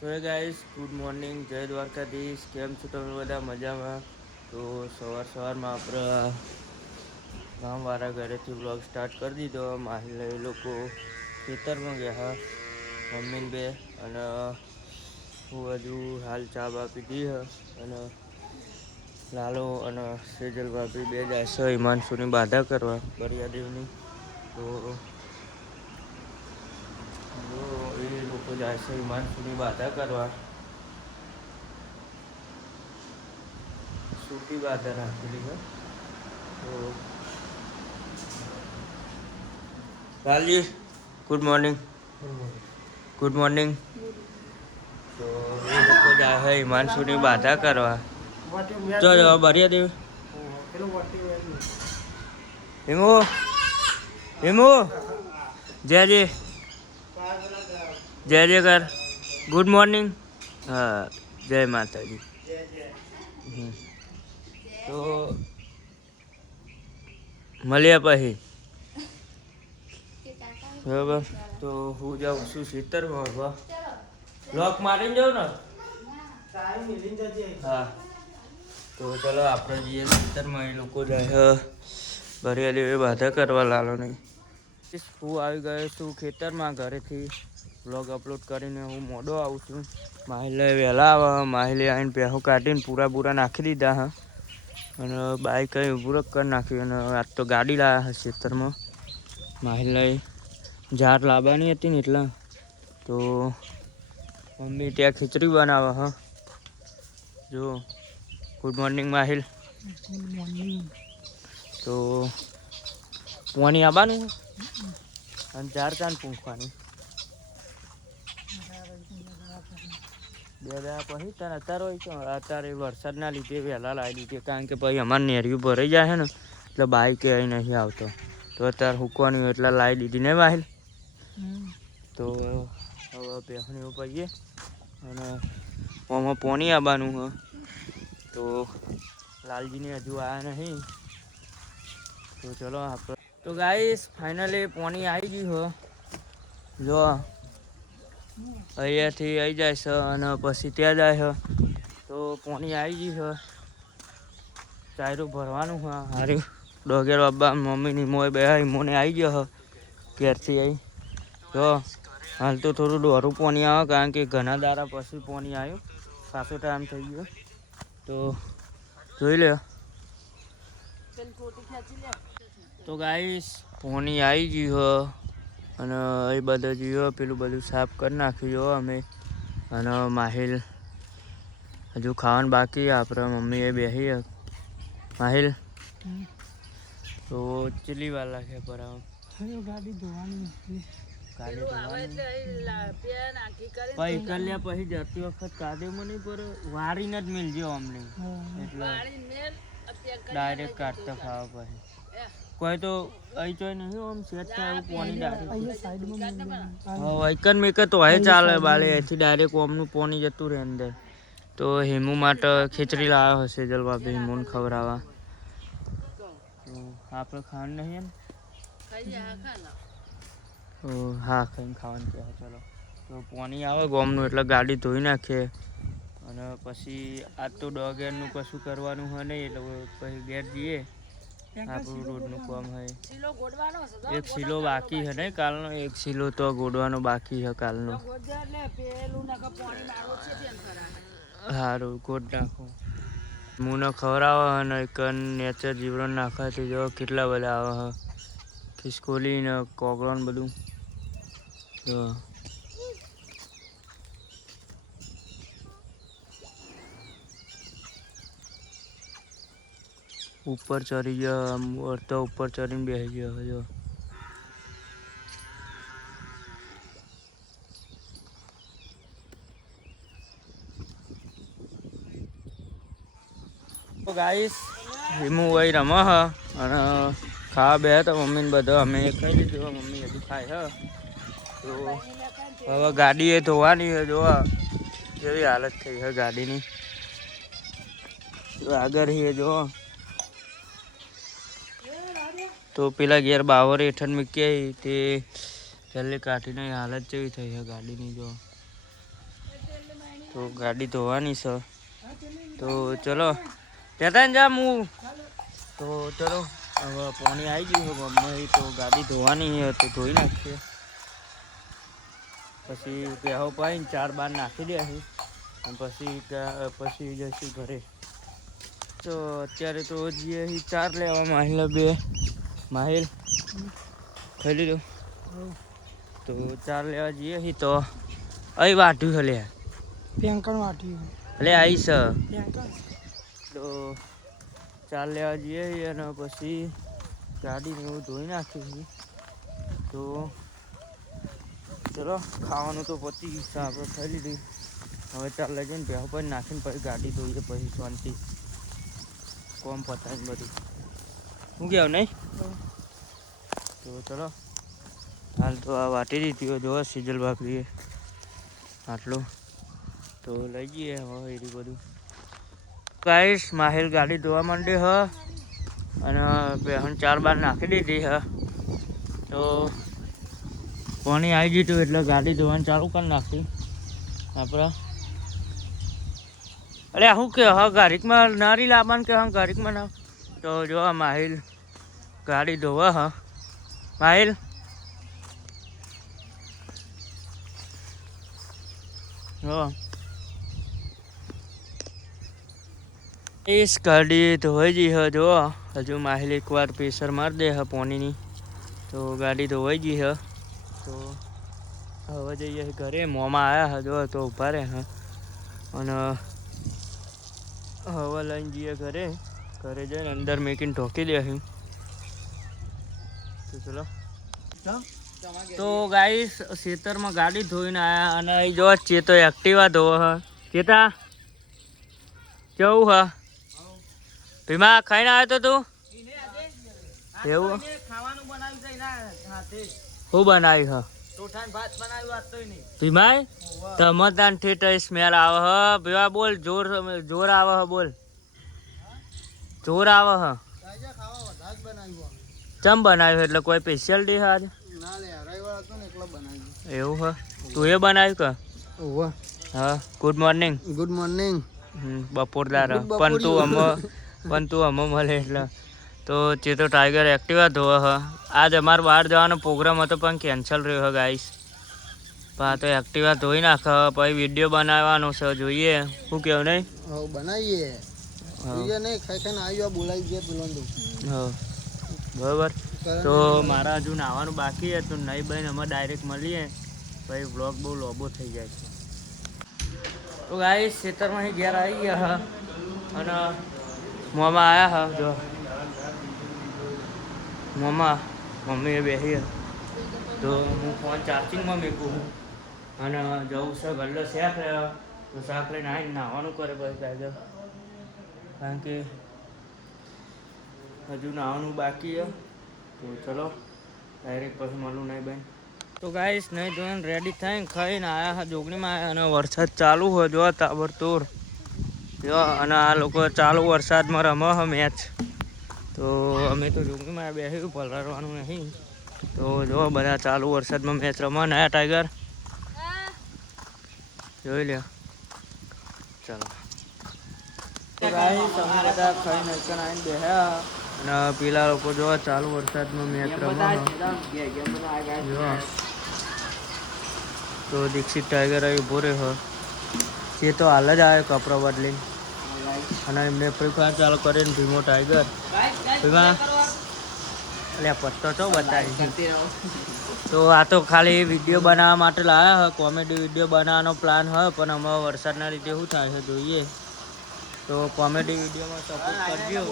તો હે guys, good morning, જય દ્વારકાધીશ. કેમ છો તમે બધા? મજામાં? તો સવારમાં આપણે ગામવાળા ઘરેથી વ્લોગ સ્ટાર્ટ કરી દીધો. માહિલ એ લોકો ખેતરમાં ગયા, મમ્મીને બે, અને હું હજુ હાલ ચા બા પીધી હ. અને લાલો અને સેજલ ભાભી બે જાય છે હિમાંશુની બાધા કરવા બરિયાદેવની. તો જો એ લોકો જાય છે હિમાંશુની બાધા કરવા. સૂકી બાધા રાખેલી છે. તો Lalji, good morning. Good morning. તો એ લોકો જાય છે હિમાંશુની બાધા કરવા. જો બરિયાદેવ હિમુ હિમુ જય જય જય જય કર. Good morning. હા, જય માતાજી. તો મળ્યા પછી બરાબર. તો હું જાઉં છું ખેતરમાં હવા. લોક મારીને જાઉં ને? હા. તો ચલો આપણે જઈએ ખેતરમાં. એ લોકો જાય બરિયાદેવ બાધા કરવા લાલો નહીં. હું આવી ગયો છું ખેતરમાં ઘરેથી. વ્લોગ અપલોડ કરીને હું મોડો આવું છું. માહિલે વહેલા આવે. માહિલે આવીને પહેહું કાઢીને પૂરા નાખી દીધા હા. અને બાઈક અહીં ઊભું કરી નાખ્યું. અને આજ તો ગાડી લાવ્યા હશે ખેતરમાં. માહિલે ઝાડ લાવવાની હતી ને એટલે. તો મમ્મી ત્યાં ખીચડી બનાવે હ. જો ગુડ મોર્નિંગ માહિલ. Good morning. તો પાણી આવવાનું અને ઝાડ ચાન પૂંખવાની બે દા પછી તને અત્યારે હોય છે. અત્યારે વરસાદના લીધે વહેલા લાવી દીધી. કારણ કે ભાઈ અમારે નેરિયું ભરાઈ જાય છે ને, એટલે બાઈક અહીં નહીં આવતો. તો અત્યારે હુકવાની હોય એટલે લાવી દીધી ને માહિલ. તો હવે બેસણી પહીએ અને આમાં પોણી આવવાનું હ. તો લાલજીને હજુ આવ્યા નહીં. તો ચલો આપણે તો ગાઈસ ફાઈનલી પોણી આવી ગયું હો. જો અહીંયાથી આવી જાય છે અને પછી ત્યાં જાય છે. તો પોણી આવી ગયું છે. ચાયરું ભરવાનું હા હારું. ડોગેર બાબા મમ્મીની મોય બે મોને આવી ગયો હ ઘેરથી આવી. તો હાલ તો થોડું ડોરું પાણી આવે, કારણ કે ઘણા દાડા પછી પાણી આવ્યું. ખાસો ટાઈમ થઈ ગયો. તો જોઈ લે. તો ગાઈસ પોણી આવી ગયું હ. અને એ બધા જયો પેલું બધું સાફ કરી નાખ્યું અમે. અને માહિલ હજુ ખાવાનું બાકી. આપણે મમ્મી એ બેસી માહિલ. તો ચેટલી વાર લાગે પર ગાડી ધોવાની. પછી જતી વખત કાદેમાં નહીં પર વારીને જ મિલજો અમને. એટલે ડાયરેક્ટ કાઢતા ખાવા પછી કોઈ તો અહીં તો નહીં આમ સેટ થાય એવું પાણી ડાયરેક્ટ મેક તો હોય ચાલે બાલે. એથી ડાયરેક્ટ ઓમનું પાણી જતું રહે અંદર. તો હિમુ માટે ખીચડી લાવ્યો હશે જલવાબી હિમુને ખવડાવવા. આપણે ખાવાનું નહીં એમ. હા ખાઈને ખાવાનું કહે. ચલો તો પાણી આવે ગોમનું એટલે ગાડી ધોઈ નાખીએ. અને પછી આજ તો ડોગેરનું કશું કરવાનું હોય નહીં. એટલે પછી ઘેર જઈએ. આપણું રોડનું કામ હોય. એક સિલો બાકી છે ને કાલનો. એક સિલો તો ગોડવાનો બાકી છે કાલનો. સારું ગોડ નાખો. મુને ખવડાવે અને એક નેચર જીવરણ નાખવાથી જો કેટલા બધા આવે. ખિસકોલી ને કોકરો ને બધું. તો ઉપર ચડી ગયા. વર્તા ઉપર ચડીને બેસી ગયા. જો તો ગાઈસ હિમુ વહી રમે હ. અને ખાવા બે તો મમ્મી ને બધા અમે ખાઈ લીધું. મમ્મી હજુ ખાય હ. તો હવે ગાડી એ ધોવાની છે. જોવા કેવી હાલત થઈ છે ગાડીની. આગળ એ જો તો પેલા ઘેર બાવર હેઠળ મૂક્યા તે જલ્દી કાઢીને હાલત જેવી થઈ છે ગાડીની. જો તો ગાડી ધોવાની છે. તો ચલો કહેતા ને જા હું. તો ચલો હવે પાણી આવી ગયું ગમે તો ગાડી ધોવાની તો ધોઈ નાખીએ. પછી બેહો પાઈને 4 બાર નાખી દે અને પછી જઈશું ઘરે. તો અત્યારે તો જઈએ 4 લેવા માહિલ 2 માહિલ ખાઈ લીધું. તો 4 લેવા જઈએ તો અહીં વાટ્યું છે લે પેંકણ વાટ્યું એટલે આવીશ. તો 4 લેવા જઈએ અને પછી ગાડીને એવું ધોઈ નાખ્યું. તો ચલો ખાવાનું તો પતી ગયું છે આપણે ખાઈ લીધું. હવે 4 લઈ જઈને બેહો પર નાખીને પછી ગાડી ધોઈએ પછી શાંતિ કોમ પતાવીને બધું શું કહેવું નહીં. તો ચલો હાલ તો આ વાટી દીધી જો સિજલ ભાખરી આટલું તો લઈ જઈએ હવે એરી બધું. ગાઈસ માહિલ ગાડી ધોવા માંડી હ અને બેહન 4 બાર નાખી દીધી હ. તો પાણી આવી ગયું એટલે ગાડી ધોવાનું ચાલુ કરી નાખી આપણે. અરે શું કે હા ગાડીકમાં નારી લાવવાનું કે હા ગાડીકમાં ના. તો જો માહિલ ગાડી ધોવા હા માહિલ इस गाड़ी धोई जी है जो हजू माहिल एक बार प्रेशर मार दे है पानी नहीं तो गाड़ी धोई जी है. तो હવે જઈએ ઘરે. મોમાં આવ્યા है जो तो ऊभा रहे हैं અને હવે લઈને જઈએ ઘરે. ઘરે જઈને અંદર મેકીને ઢોકી દે. તો ચલો તો ગાઈસ ખેતરમાં ગાડી ધોઈને આવ્યા અને અહીં જો ચેતો એક્ટિવા ધોવો હ. ચેતા કેવું હ ભીમા ખાઈને આવ્યો તો તું એવું શું બનાવ્યું હ ભીમા તમતાન ઠેઠ સ્મેલ આવે હ. ભીમા બોલ જોર આવે હ બોલ જોર આવે હ. ચમ બનાવ્યું એટલે કોઈ સ્પેશિયલ ડીશ આજે એવું હ. તું એ બનાવ્યું કે હા. Good morning. Good morning. બપોરદાર પણ તું અમે મળે એટલે. તો ચેતો ટાઈગર એક્ટિવા ધોવે હ. આજ અમારે બહાર જવાનો પ્રોગ્રામ હતો પણ કેન્સલ રહ્યો હ ગાઈસ. પણ આ તો એક્ટિવા ધોઈ નાખ પછી વિડીયો બનાવવાનો છે જોઈએ શું કેવું નહીં. બનાવીએ નહીં ખાઈ ખાઈને આવી બોલાવી દે પેલું બરાબર. તો મારા હજુ નાવાનું બાકી હતું નહીં બહેન અમે ડાયરેક્ટ મળીએ પછી વ્લોગ બહુ લોબો થઈ જાય છે. તો ગાઈસ ખેતરમાં ઘેર આવી ગયા હા અને મોમાં આવ્યા હા. જો મોમાં મમ્મીએ બેસી તો હું ફોન ચાર્જિંગમાં મૂકું અને જવું છે ગલ્લો શાક લેવા. તો શાક લઈને આવીને નાવાનું કરે પછી કાયદો કારણ કે હજુ નાવાનું બાકી છે. તો ચલો ડાયરેક્ટ પછી મળું નહીં બેન. તો ગાઈસ નહીં ધોઈને રેડી થઈને ખાઈને આવ્યા હા જોગણીમાં આવ્યા અને વરસાદ ચાલુ હોય જો તાબડતોડ જો અને આ લોકો ચાલુ વરસાદમાં રમે હ મેચ. તો અમે તો જોગણીમાં બેસ્યું પલળવાનું નહીં. તો જો બધા ચાલુ વરસાદમાં મેચ રમવા નયા ટાઈગર જોઈ લ્યો. ચાલો ગાઈસ અમે બધા ખાઈને આવીને બેહ્યા અને પેલા લોકો જો ચાલુ વરસાદમાં મેચ રમવા. તો દીક્ષિત ટાઈગર અહીં ઊભો રહ્યો છે તો હાલ જ આવ્યો કપડો બદલીને અને એમને ફ્રી ફાયર ચાલુ કરીને ભીમો ટાઈગર ભીમા એટલે પત્તો તો બતાવી. તો આ તો ખાલી વિડીયો બનાવવા માટે લાવ્યા હોય કોમેડી વિડીયો બનાવવાનો પ્લાન હોય પણ અમે વરસાદના લીધે શું થાય છે જોઈએ. તો કોમેડી વિડીયોમાં સપોર્ટ કરજો.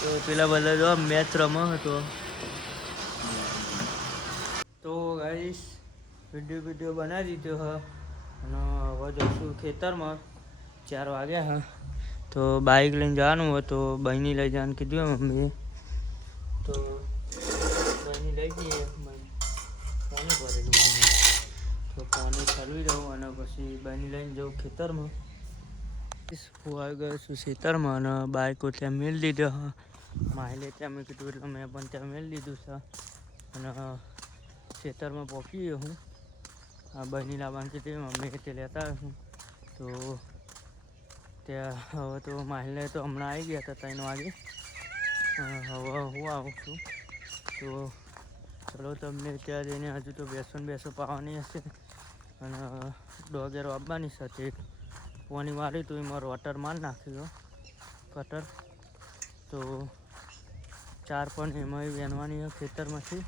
તો પેલા બધા જો મેચ રમો હતો. તો ગાઈસ વિડીયો બનાવી દીધો હ અને હવે જઈશું ખેતરમાં 4 વાગ્યા હા. તો બાઇક લઈને જવાનું હોય તો બહેની લઈ જવાનું કીધું મમ્મીએ. તો બહેની લઈ જઈએ. પાણી ભરેલું તો પાણી ઠરવી દઉં અને પછી બહેની લઈને જાઉં ખેતરમાં. હું આવી ગયો છું ખેતરમાં અને બાઇકો ત્યાં મેળ દીધો હા. માહિલે ત્યાં મેં કીધું એટલે મેં પણ ત્યાં મેળ દીધું છે અને ખેતરમાં પહોંચી ગયો હું. આ બની લાવવાની કીધી મમ્મી તે લેતા આવ્યું. તો ત્યાં હવે તો માહિલને તો હમણાં આવી ગયા હતા 3 વાગે. હવે હું આવું છું. તો ચલો તમને ત્યાં જઈને હજુ તો બેસો પાવાની હશે અને ડોગેરો આપવાની સાથે પાણી મારી તો એમાં વોટર માર નાખ્યો કટર. તો 4 પણ એમાં વેનવાની ખેતરમાંથી.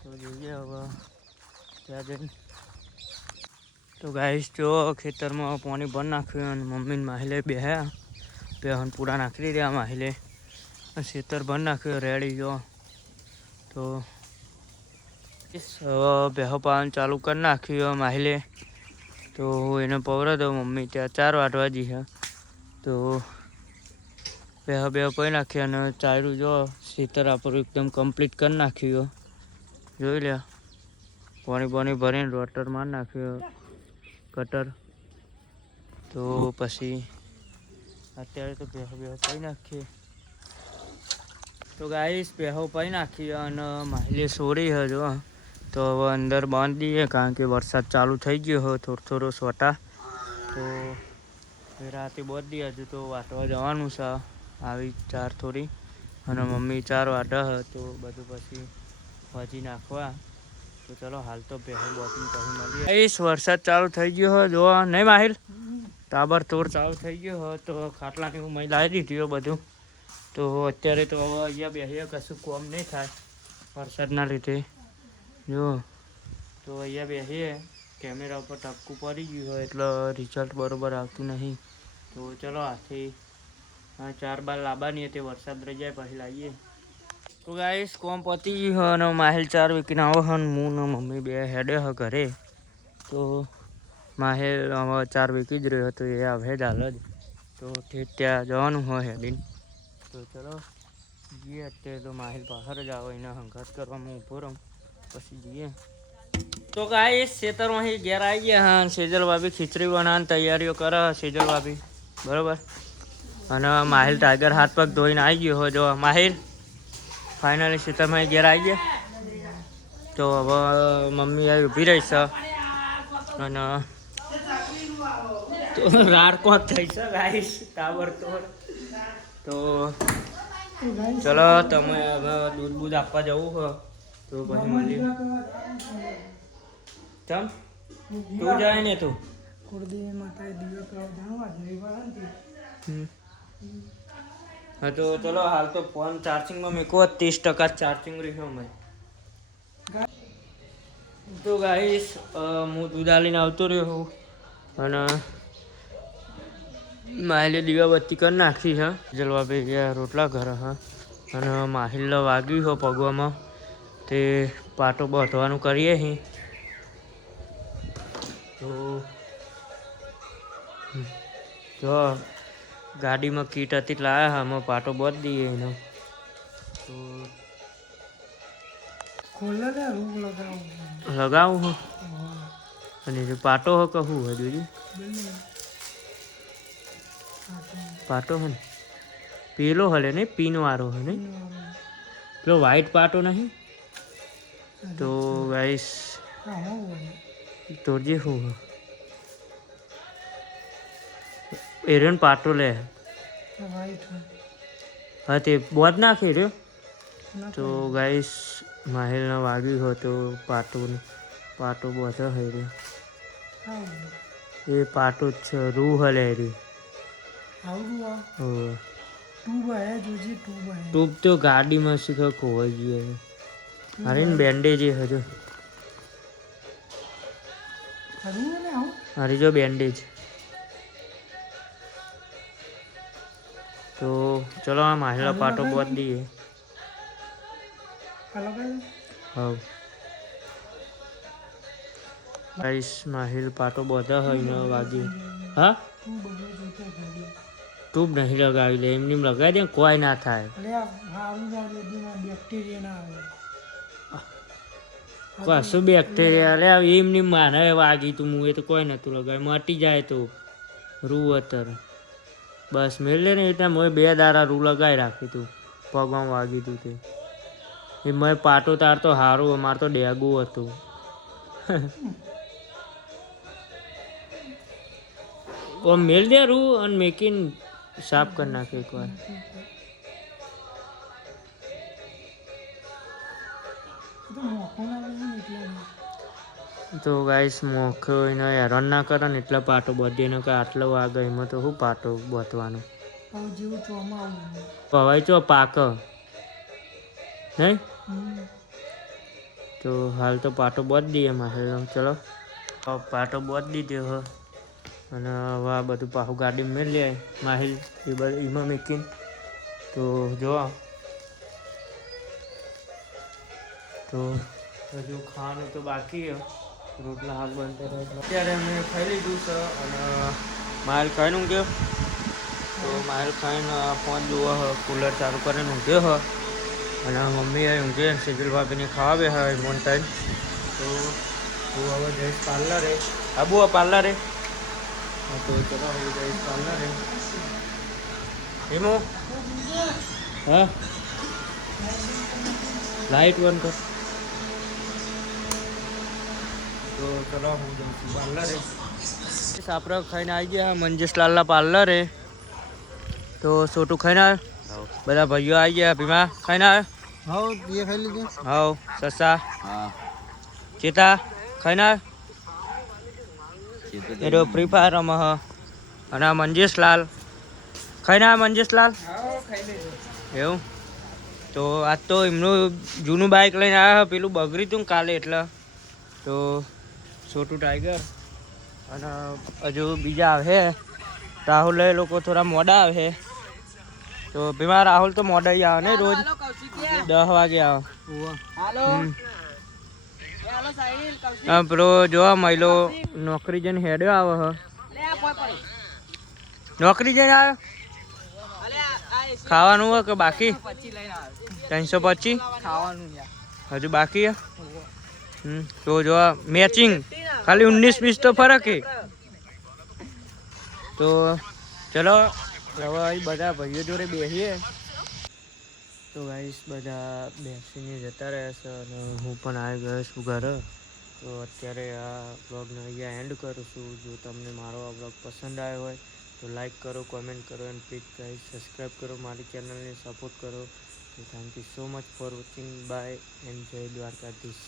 તો જોઈએ હવે ત્યાં જઈને. તો ગાઈસ જો ખેતરમાં પાણી ભરી નાખ્યું અને મમ્મીને માહિલે બેહ્યા. બેહન પૂરા નાખી દીધા માહિલે. ખેતર ભરી નાખ્યું રેડી જો. તો બેહો પાવાનું ચાલુ કરી નાખ્યું માહિલે. તો એને પવરા દો મમ્મી ત્યાં 4 વાગવા જઈએ. તો બેહો પડી નાખ્યા અને ચાર્યું જો ખેતર આપણું એકદમ કમ્પ્લીટ કરી નાખ્યું. જોઈ લે પાણી ભરીને વોટર માર નાખ્યો કટર. તો પછી અત્યારે તો બેહો પડી નાખીએ. તો ગાઈસ બેહો પડી નાખી અને માહિલે સોરી હે જો. તો હવે અંદર બાંધી દઈએ કારણ કે વરસાદ ચાલુ થઈ ગયો હોય થોડો સોટા. તો રાતે બાંધી દઈએ. હજુ તો વાટવા જવાનું છે આવી 4 થોડી અને મમ્મી 4 વાટા હે. તો બધું પછી ભાજી નાખવા. તો ચલો હાલ તો બેહો બોટીને પછી મળીએ. ગાઈસ વરસાદ ચાલુ થઈ ગયો હોય જોવા નહીં માહિલ તાબડતોડ ચાલુ થઈ ગયો હોય. તો ખાટલાની હું મય લાવી દીધી બધું. તો અત્યારે તો હવે અહીંયા બેસીએ કશું કોમ નહીં થાય વરસાદના લીધે જો. તો અહીંયા બેસીએ કેમેરા ઉપર ટપકું પડી ગયું હોય એટલે રિઝલ્ટ બરાબર આવતું નહીં. તો ચલો હાથી 4 બાર લાવવાની તે વરસાદ રહી જાય પછી લાવીએ. તો ગાઈસ કોમ પતી ગયું હોય અને માહિલ 4 વીકીને આવો હે ને હું ને મમ્મી બે હેડે હ ઘરે. તો માહિલ હવે 4 વીકી જ રહ્યો હતો એ આવે જ હાલ જ. તો ઠીક ત્યાં જવાનું હોય હેડીને. તો ચલો જઈએ. અત્યારે તો માહિલ બહાર જ આવે એને હંગાત કરવામાં ઊભો રહું પછી જઈએ. તો ગાઈસ ખેતરમાં ઘેર આવી ગયા હા. સેજલ ભાભી ખીચડી બનાવવાની તૈયારીઓ કરે. સેજલ ભાભી બરાબર. અને માહિલ ટાઈગર હાથ પગ ધોઈને આવી ગયો હોય જો. માહિલ ફાઇનલી ખેતરમાં ઘેર આવી ગયા. તો હવે મમ્મી આવી ઊભી રહી છે અને તો રાડકો થઈ છે ગાઈસ તાબડતોડ. તો ચલો તમે હવે દૂધ આપવા જવું હો તો પછી મળીએ. ચમ તું જાય ને તું હા. તો ચલો હાલ તો ફોન ચાર્જિંગમાં મેકો 30% ચાર્જિંગ રહ્યો મેં. તો ગાઈસ હું દૂધ આલીને આવતો રહ્યો અને માહિલે દીવાબત્તી કરી નાખી છે. જલવા ભાઈ રોટલા ઘરે હા. અને માહિલ વાગ્યું હોય પગવામાં તે પાટો બાંધવાનું કરીએ અહીં. તો જો ગાડીમાં કીટ હતી લાયા હા અમે પાટો બાંધી દઈએ એનો. તો લગાવું હો અને જો પાટો હો કહું હજુ પાટો હે ને પેલો હલે ને પીન વાળો હે ને પેલો વ્હાઈટ પાટો નહીં. તો ગાઈસ તો જે હું એરન પાટો લે હા તે બોધ નાખી રહ્યો. તો ગાઈસ માહિલને વાગ્યું હોય તો પાટો બધો થઈ રહ્યો. એ પાટો જ છે રૂ હલે રહ્યું. ટ્યુબ તો ગાડીમાં શીખર ખોવાઈ ગયું. અરે ને બેન્ડેજ એ હજુ અરે જો બેન્ડેજ. તો ચલો આ માહિલા પાટો બાંધી દઈએ. હા ગાઈસ માહિલ પાટો બાંધા હોય ને વાગી. હા ટ્યુબ નહીં લગાવી લે એમની લગાવી દે કોઈ ના થાય. કશું બેક્ટેરિયા લે એમની માને વાગી તું હું એ તો કોઈ નતું લગાવી મટી જાય તો રૂ અત્યારે બસ મેળ લે ને એટલે મેં 2 દાડા રૂ લગાવી રાખી તું પગમાં વાગી તું તે એ મેં પાટો તાર તો સારું અમારે તો ડેગું હતું. મેલ દે રૂ અને મેકીને સાફ કરી નાખે એકવાર. તો ગાઈસ મોખો એને હેરાન ના કરે ને એટલે પાટો બધે ને કે આટલો વાગે એમાં તો શું પાટો બોતવાનો પવાય ચો પાક નહીં. તો હાલ તો પાટો બોત દઈએ મારે. ચલો પાટો બોત દીધો હો અને હવે આ બધું પાછું ગાડી મેળ લે માહિલ એ બધું એમાં મૂકીને. તો જો તો હજુ ખાવાનું તો બાકી છે. રોટલા હાથ બનતા રહે અત્યારે અમે ખાઈ લીધું છે અને માલ ખાઈને ઊંઘ્યો. તો માલ ખાઈને ફોન જોવો હ કુલર ચાલુ કરીને ઊંઘ્યો હ અને મમ્મી ઊંઘે સિવિલ ભાભીને ખાવા બે હોય મોન ટાઈમ. તો હું હવે જઈશ પાર્લરે. આબુ પાર્લરે. તો ચલો હું જઈશ પાર્લરે. એમો હા લાઈટ બંધ કર. તો ચલો હું જઉં છું પાર્લરે. આપણે ખાઈને આવી ગયા મંજેશલાલના પાર્લરે. તો છોટું ખાઈને આવ્યો. બધા ભાઈઓ આવી ગયા. ભીમા ખાઈને આવ્યો. ખાઈ લીધું. હાવ સસા ચેતા ખાઈને આવ્યો. એ તો ફ્રી ફાયર રમે હ. અને આ મંજેશલાલ ખાઈને આવ્યા. મંજેશલાલ એવું. તો આજ તો એમનું જૂનું બાઇક લઈને આવ્યા. પેલું બગડ્યું હતું કાલે એટલે. તો છોટું ટાઈગર અને હજુ બીજા આવે. રાહુલ એ લોકો થોડા મોડા આવે. તો ભીમા રાહુલ તો મોડા આવે ને રોજ 10 વાગે આવે. પેલો જોવા મહિલો નોકરી જઈને હેડ્યો આવે હ. નોકરી જઈને આવ્યો. ખાવાનું હોય કે બાકી 325 ખાવાનું હજુ બાકી હે. તો જો મેચિંગ ખાલી 19-20 તો ફરક હે. તો ચલો હવે બધા ભાઈઓ જોડે બેસીએ. તો ગાઈસ બધા બેસીને જતા રહ્યા છે અને હું પણ આવી ગયો છું ઘરે. તો અત્યારે આ બ્લોગને અહીંયા એન્ડ કરું છું. જો તમને મારો આ બ્લોગ પસંદ આવ્યો હોય તો લાઈક કરો, કોમેન્ટ કરો અને પ્લીઝ ગાઈસ સબસ્ક્રાઈબ કરો. મારી ચેનલને સપોર્ટ કરો. તો thank you so much for watching. Bye and જય દ્વારકાધીશ.